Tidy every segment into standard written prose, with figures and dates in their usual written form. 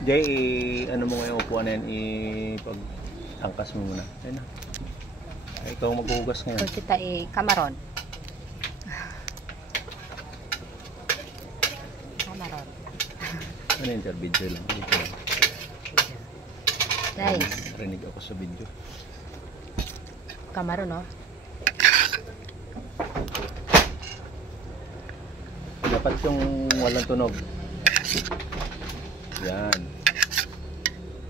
Jay, ano mo ngayon upuan na yan, ipag-angkas mo muna. Ayun na. Ay, ikaw maghuhugas ngayon. Kung kita kamaron. Kamaron. Ano yun, sir? Video lang. Video lang. Nice. Rinig ako sa video. Kamaron, no? Dapat yung walang tunog. Yan.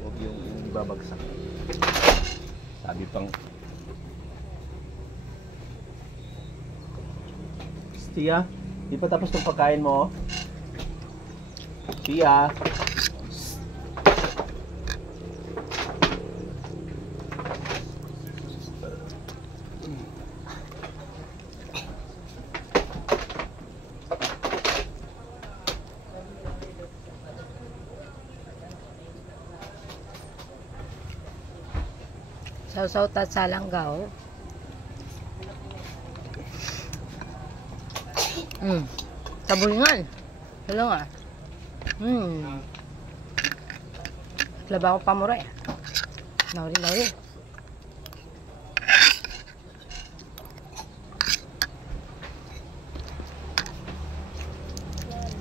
Huwag yung babagsak. Sabi pang Tia, di pa tapos itong pagkain mo? Tia. Sausaw at salanggaw. Tabulingan. Hello nga. Laba ko pamuray. Nauri.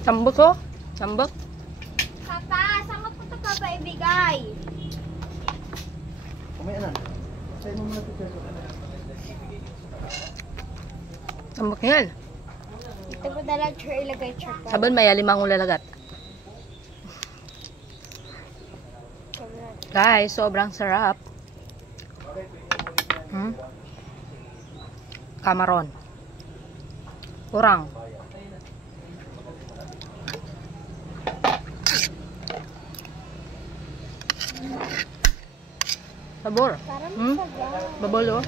Sambok ko? Sambok? Papa, saan mo punta ka ba ibigay? Kumaya na. Sa'yo mo muna ito. Sambok yan. Ito ko dala chair ilagay chair pa. Saban may limang ulalagat. Guys, sobrang sarap. Kamaron. Urang. Sabor. Parang Babolo.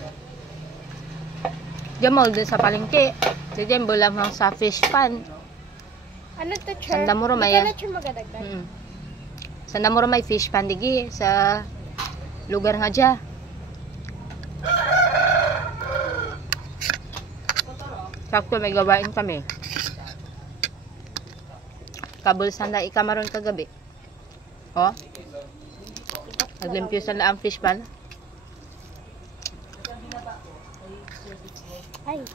Jamal din sa palengke. Diyan bulam lang sa fish pan. ano to chair? Sanda mo ro may. Ito na chair magadagdag. Sanda mo ro may fish pan digi sa lugar nga dya. Sakto may gawain kami. Kabul sanda ikamaron kagabi. Oh. Naglimpyo sa laang fish pan. Ay,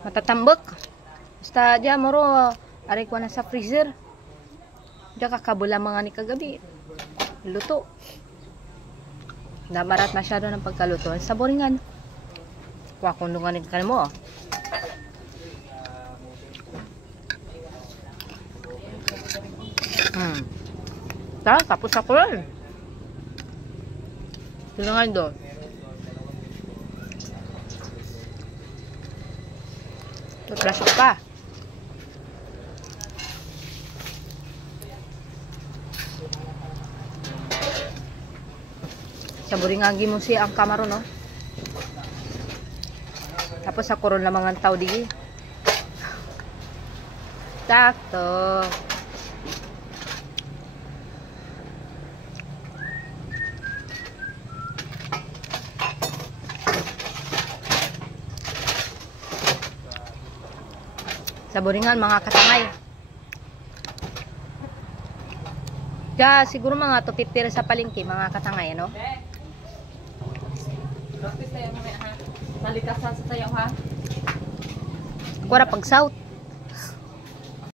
Matatambok. Basta dyan mo ro, aray ko na sa freezer. Diyan kakabula mga ni kagabi. Luto. Namarat masyado ng pagkaluto. Saboringan. Wakundunganin ka mo. Tapos ako rin. Tulungan doon. Toothbrush pa. Saburing agi mo siya ang kamaro, no? Tapos ako ron lang mga tao digi. Sakto. Saburingan mga katangay. Kaya siguro mga 250 sa palengke mga katangay, ano? Practice tayo mamaya ha. Malikasan sa tayo ha. Kuwara pag south.